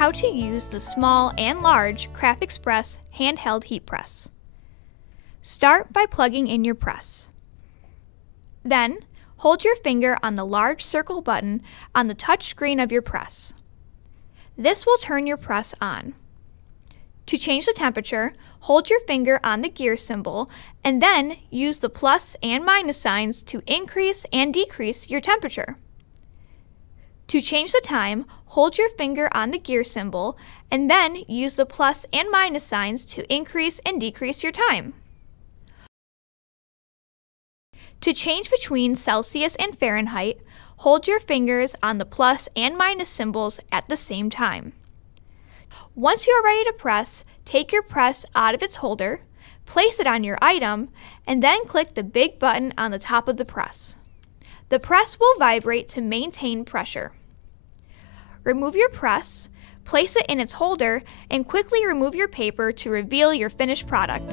how to use the small and large Craft Express handheld heat press. Start by plugging in your press. Then, hold your finger on the large circle button on the touch screen of your press. This will turn your press on. To change the temperature, hold your finger on the gear symbol and then use the plus and minus signs to increase and decrease your temperature. To change the time, hold your finger on the gear symbol and then use the plus and minus signs to increase and decrease your time. To change between Celsius and Fahrenheit, hold your fingers on the plus and minus symbols at the same time. Once you are ready to press, take your press out of its holder, place it on your item, and then click the big button on the top of the press. The press will vibrate to maintain pressure. Remove your press, place it in its holder, and quickly remove your paper to reveal your finished product.